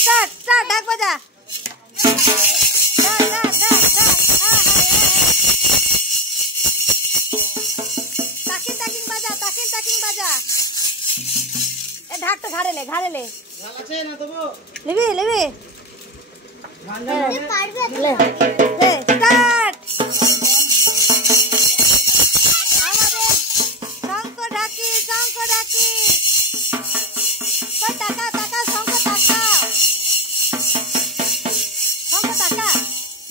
start start ঢাক বাজা ঢাক ঢাক ঢাক ঢাক তাকিন তাকিন বাজা তাকিন তাকিন বাজা এ ঢাকটা ঘাড়ে লে ঝাল আছে না তবু লিবি লিবি পারবে লে স্টার্ট আমাদের শঙ্খ ঢাকি কই টাকা টাকা শঙ্খ টাকা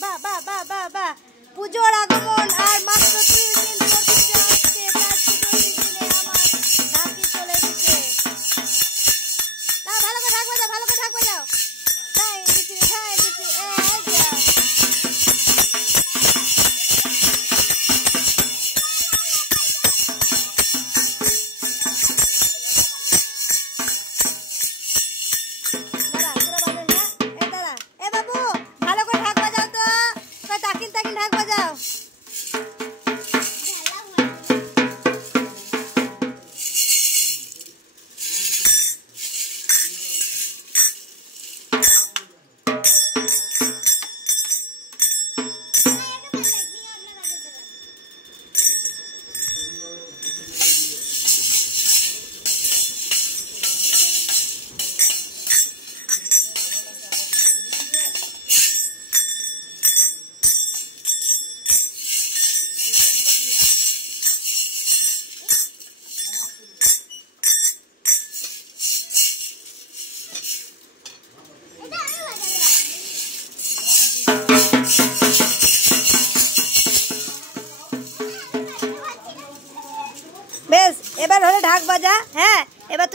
বা বা বা বা বা পূজোর আগমন আর মাত্র 3 দিন পর্যন্ত আসছে তার পুজোর দিনে আমার ঢাকি চলে দিতে না ভালো করে ঢাক বাজাও তাই দিছি এই যা ঢাক বাজাও বেশ এবার হলো ঢাক বাজা হ্যাঁ এবার